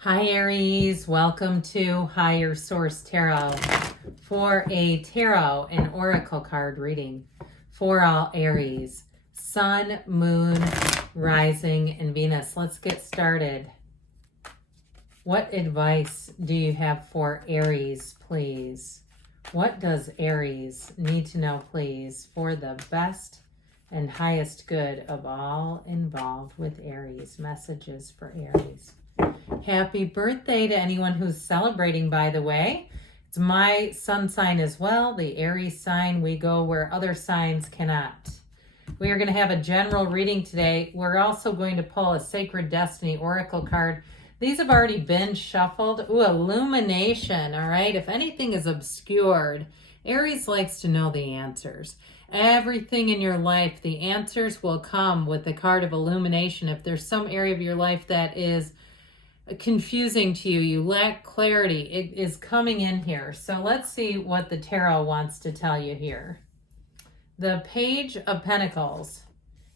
Hi Aries, welcome to Higher Source Tarot for a tarot and oracle card reading for all Aries, Sun, Moon, Rising, and Venus. Let's get started. What advice do you have for Aries, please? What does Aries need to know, please, for the best and highest good of all involved with Aries? Messages for Aries. Happy birthday to anyone who's celebrating, by the way. It's my sun sign as well, the Aries sign. We go where other signs cannot. We are going to have a general reading today. We're also going to pull a Sacred Destiny Oracle card. These have already been shuffled. Ooh, illumination, all right? If anything is obscured, Aries likes to know the answers. Everything in your life, the answers will come with the card of illumination. If there's some area of your life that is confusing to you, you lack clarity, it is coming in here. So let's see what the tarot wants to tell you here. The Page of Pentacles,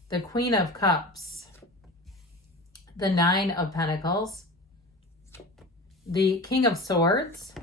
the Queen of Cups, the Nine of Pentacles, the King of Swords,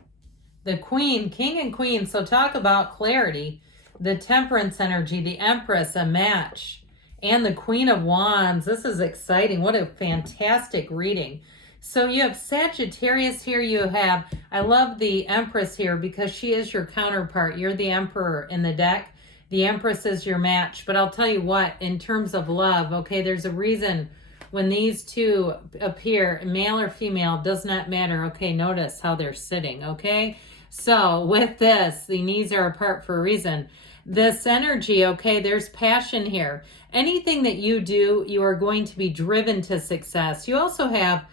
the Queen, King and Queen. So talk about clarity. The Temperance energy, the Empress, a match, and the Queen of Wands. This is exciting. What a fantastic reading. So you have Sagittarius here. You have, I love the Empress here because she is your counterpart. You're the Emperor in the deck. The Empress is your match. But I'll tell you what, in terms of love, okay, there's a reason when these two appear, male or female, does not matter. Okay, notice how they're sitting, okay? So with this, the knees are apart for a reason. This energy, okay, there's passion here. Anything that you do, you are going to be driven to success. You also have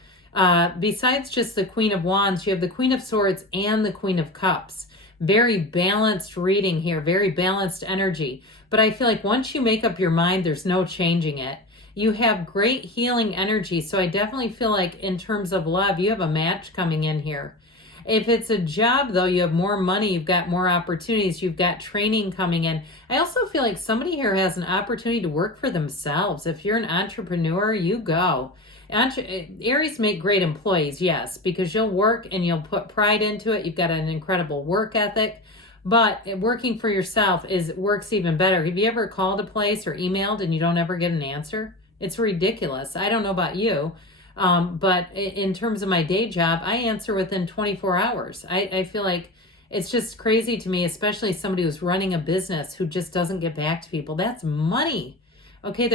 besides just the Queen of Wands, you have the Queen of Swords and the Queen of Cups. Very balanced reading here, very balanced energy. But I feel like once you make up your mind, there's no changing it. You have great healing energy. So I definitely feel like in terms of love, you have a match coming in here. If it's a job, though, you have more money, you've got more opportunities, you've got training coming in. I also feel like somebody here has an opportunity to work for themselves. If you're an entrepreneur, you go. Aries make great employees, yes, because you'll work and you'll put pride into it. You've got an incredible work ethic, but working for yourself works even better. Have you ever called a place or emailed and you don't ever get an answer? It's ridiculous. I don't know about you, but in terms of my day job, I answer within 24 hours. I feel like it's just crazy to me, especially somebody who's running a business who just doesn't get back to people. That's money. Okay,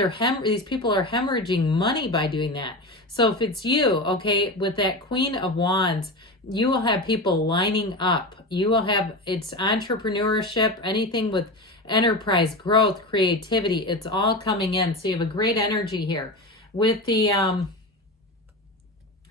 these people are hemorrhaging money by doing that. So if it's you, okay, with that Queen of Wands, you will have people lining up. You will have, it's entrepreneurship, anything with enterprise, growth, creativity, it's all coming in. So you have a great energy here. With the, I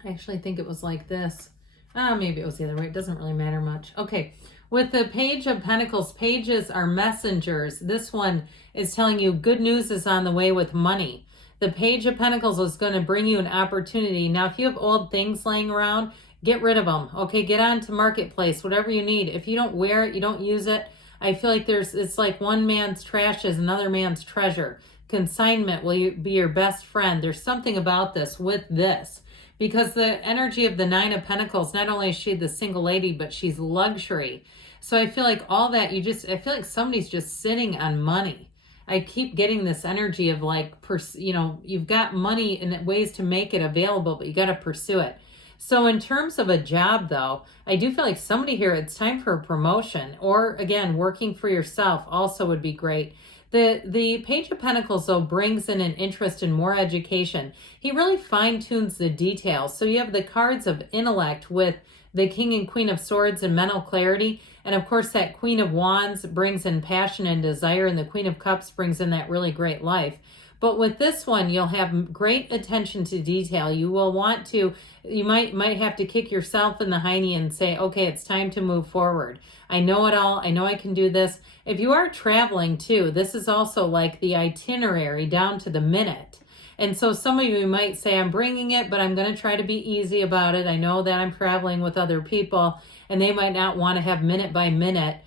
actually think it was like this. Maybe it was the other way. It doesn't really matter much. Okay. With the Page of Pentacles, pages are messengers. This one is telling you good news is on the way with money. The Page of Pentacles is going to bring you an opportunity. Now, if you have old things laying around, get rid of them. Okay, get on to Marketplace, whatever you need. If you don't wear it, you don't use it, I feel like it's like one man's trash is another man's treasure. Consignment will be your best friend. There's something about this with this. Because the energy of the Nine of Pentacles, not only is she the single lady, but she's luxury. So I feel like all that, I feel like somebody's just sitting on money. I keep getting this energy of like, you've got money and ways to make it available, but you got to pursue it. So in terms of a job, though, I do feel like somebody here, it's time for a promotion. Or again, working for yourself also would be great. The Page of Pentacles, though, brings in an interest in more education. He really fine-tunes the details. So you have the cards of intellect with the King and Queen of Swords and mental clarity. And, of course, that Queen of Wands brings in passion and desire, and the Queen of Cups brings in that really great life. But with this one, you'll have great attention to detail. You will want to, you might have to kick yourself in the hiney and say, okay, it's time to move forward. I know it all. I know I can do this. If you are traveling too, this is also like the itinerary down to the minute. And so some of you might say, I'm bringing it, but I'm going to try to be easy about it. I know that I'm traveling with other people and they might not want to have minute by minute,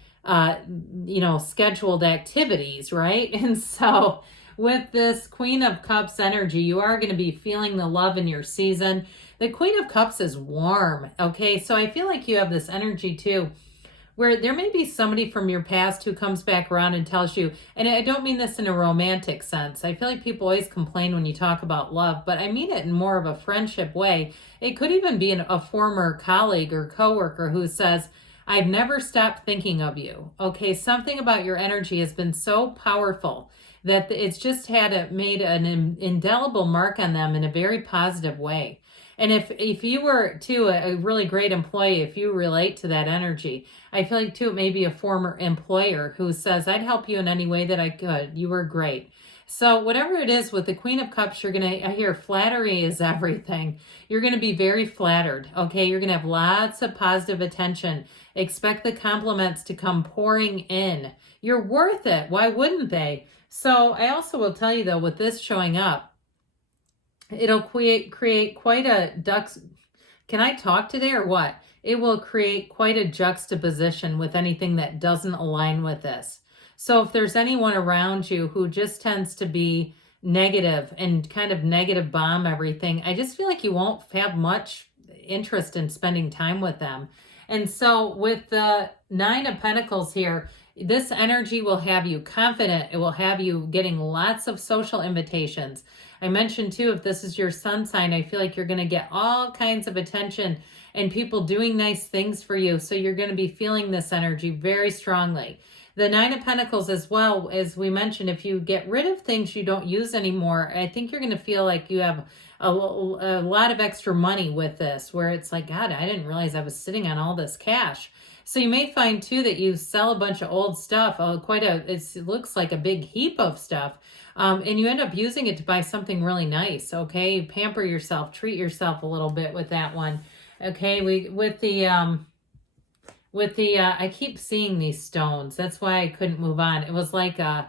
scheduled activities, right? And so with this Queen of Cups energy, you are going to be feeling the love in your season. The Queen of Cups is warm, okay? So I feel like you have this energy too, where there may be somebody from your past who comes back around and tells you, and I don't mean this in a romantic sense. I feel like people always complain when you talk about love, but I mean it in more of a friendship way. It could even be a former colleague or coworker who says, I've never stopped thinking of you. Okay, something about your energy has been so powerful that it's just made an indelible mark on them in a very positive way. And if you were, too, a really great employee, if you relate to that energy, I feel like, too, it may be a former employer who says, I'd help you in any way that I could. You were great. So whatever it is with the Queen of Cups, you're going to, I hear flattery is everything. You're going to be very flattered, okay? You're going to have lots of positive attention. Expect the compliments to come pouring in. You're worth it. Why wouldn't they? So I also will tell you, though, with this showing up, it'll create quite a can I talk today or what? It will create quite a juxtaposition with anything that doesn't align with this. So if there's anyone around you who just tends to be negative and kind of negative bomb everything, I just feel like you won't have much interest in spending time with them. And so with the Nine of Pentacles here, this energy will have you confident. It will have you getting lots of social invitations. I mentioned too, if this is your sun sign, I feel like you're going to get all kinds of attention and people doing nice things for you. So you're going to be feeling this energy very strongly. The Nine of Pentacles as well, as we mentioned, if you get rid of things you don't use anymore, I think you're going to feel like you have a lot of extra money with this, where it's like, God, I didn't realize I was sitting on all this cash. So you may find too that you sell a bunch of old stuff, it looks like a big heap of stuff, and you end up using it to buy something really nice. Okay, pamper yourself, treat yourself a little bit with that one. Okay, I keep seeing these stones. That's why I couldn't move on. It was like I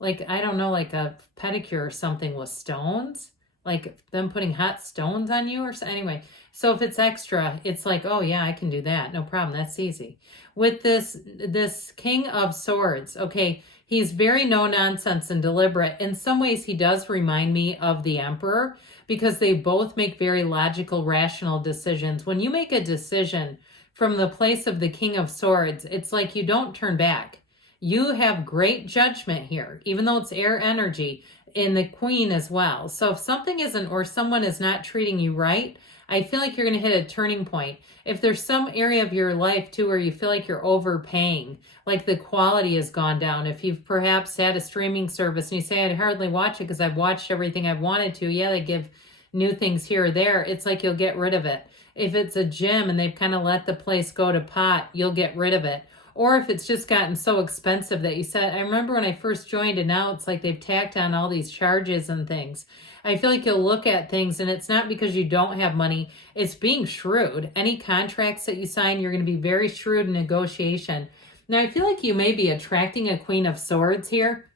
don't know, like a pedicure or something with stones, like them putting hot stones on you or so. Anyway, so if it's extra, it's like, oh yeah, I can do that. No problem. That's easy. With this King of Swords, okay, he's very no nonsense and deliberate. In some ways, he does remind me of the Emperor because they both make very logical, rational decisions. When you make a decision from the place of the King of Swords, it's like you don't turn back. You have great judgment here, even though it's air energy, in the Queen as well. So if something isn't, or someone is not treating you right, I feel like you're going to hit a turning point. If there's some area of your life too where you feel like you're overpaying, like the quality has gone down, if you've perhaps had a streaming service and you say, I'd hardly watch it because I've watched everything I've wanted to. Yeah, they give new things here or there. It's like you'll get rid of it. If it's a gym and they've kind of let the place go to pot, you'll get rid of it. Or if it's just gotten so expensive that you said, I remember when I first joined and now it's like they've tacked on all these charges and things. I feel like you'll look at things and it's not because you don't have money. It's being shrewd. Any contracts that you sign, you're going to be very shrewd in negotiation. Now, I feel like you may be attracting a Queen of Swords here.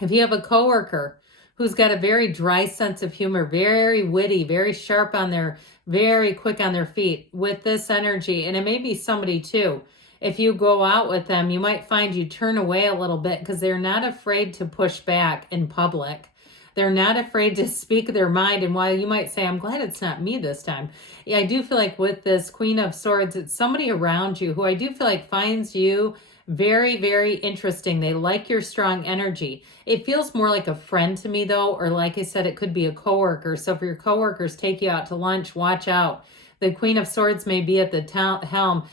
If you have a coworker who's got a very dry sense of humor, very witty, very sharp on very quick on their feet with this energy, and it may be somebody too. If you go out with them, you might find you turn away a little bit because they're not afraid to push back in public. They're not afraid to speak their mind. And while you might say, I'm glad it's not me this time. Yeah, I do feel like with this Queen of Swords, it's somebody around you who I do feel like finds you very, very interesting. They like your strong energy. It feels more like a friend to me though, or like I said, it could be a coworker. So if your coworkers take you out to lunch, watch out. The Queen of Swords may be at the helm.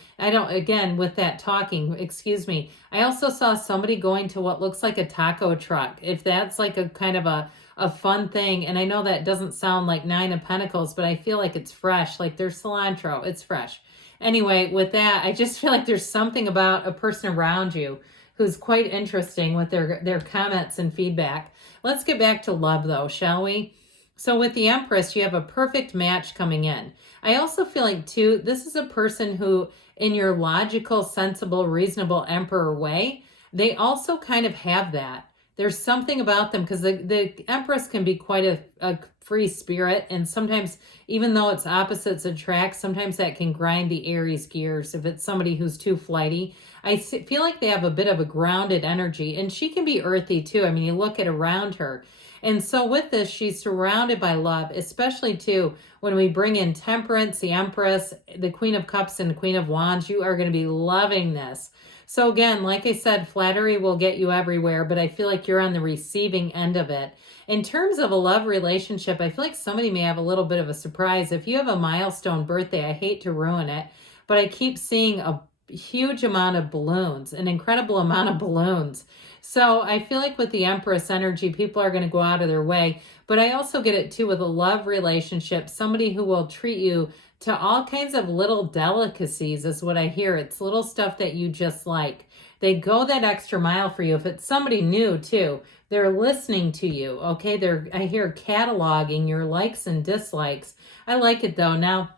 With that talking, excuse me. I also saw somebody going to what looks like a taco truck. If that's like a kind of a fun thing, and I know that doesn't sound like Nine of Pentacles, but I feel like it's fresh, like there's cilantro, it's fresh. Anyway, with that, I just feel like there's something about a person around you who's quite interesting with their comments and feedback. Let's get back to love though, shall we? So with the Empress, you have a perfect match coming in. I also feel like too, this is a person who in your logical, sensible, reasonable Emperor way, they also kind of have that. There's something about them because the Empress can be quite a free spirit. And sometimes, even though it's opposites attract, sometimes that can grind the Aries gears if it's somebody who's too flighty. I feel like they have a bit of a grounded energy. And she can be earthy too. I mean, you look at around her. And so with this, she's surrounded by love, especially too, when we bring in Temperance, the Empress, the Queen of Cups, and the Queen of Wands. You are going to be loving this. So again, like I said, flattery will get you everywhere, but I feel like you're on the receiving end of it. In terms of a love relationship, I feel like somebody may have a little bit of a surprise. If you have a milestone birthday, I hate to ruin it, but I keep seeing a huge amount of balloons, an incredible amount of balloons. So I feel like with the Empress energy, people are going to go out of their way. But I also get it too with a love relationship, somebody who will treat you to all kinds of little delicacies is what I hear. It's little stuff that you just like. They go that extra mile for you. If it's somebody new too, they're listening to you. Okay, I hear cataloging your likes and dislikes. I like it though. Now,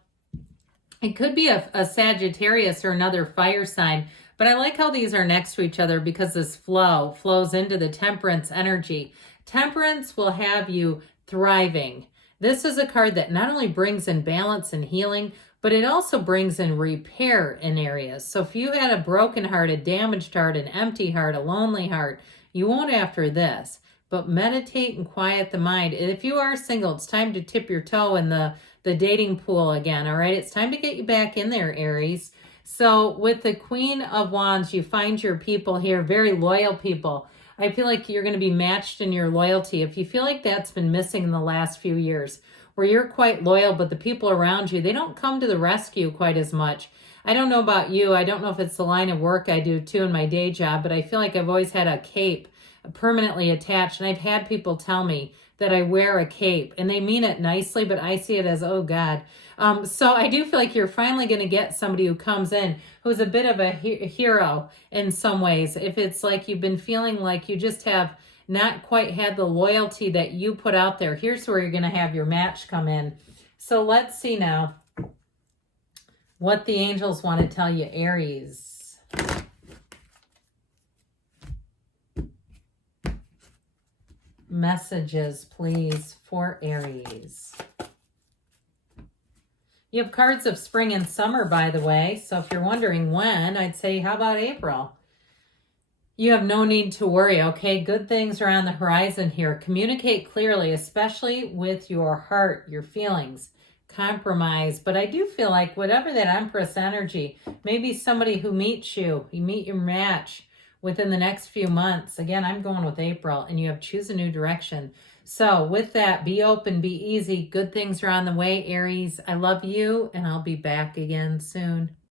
it could be a Sagittarius or another fire sign, but I like how these are next to each other because this flows into the Temperance energy. Temperance will have you thriving. This is a card that not only brings in balance and healing, but it also brings in repair in areas. So if you had a broken heart, a damaged heart, an empty heart, a lonely heart, you won't after this. But meditate and quiet the mind. And if you are single, it's time to tip your toe in the dating pool again, all right? It's time to get you back in there, Aries. So with the Queen of Wands, you find your people here, very loyal people. I feel like you're going to be matched in your loyalty. If you feel like that's been missing in the last few years, where you're quite loyal, but the people around you, they don't come to the rescue quite as much. I don't know about you. I don't know if it's the line of work I do too in my day job, but I feel like I've always had a cape permanently attached. And I've had people tell me that I wear a cape and they mean it nicely, but I see it as, oh God. So I do feel like you're finally going to get somebody who comes in who's a bit of a hero in some ways. If it's like you've been feeling like you just have not quite had the loyalty that you put out there, here's where you're going to have your match come in. So let's see now what the angels want to tell you, Aries. Messages, please, for Aries. You have cards of spring and summer, by the way. So if you're wondering when, I'd say, how about April? You have no need to worry, okay? Good things are on the horizon here. Communicate clearly, especially with your heart, your feelings. Compromise. But I do feel like whatever that Empress energy, maybe somebody who meets you meet your match within the next few months. Again, I'm going with April, and you have choose a new direction. So with that, be open, be easy. Good things are on the way, Aries. I love you, and I'll be back again soon.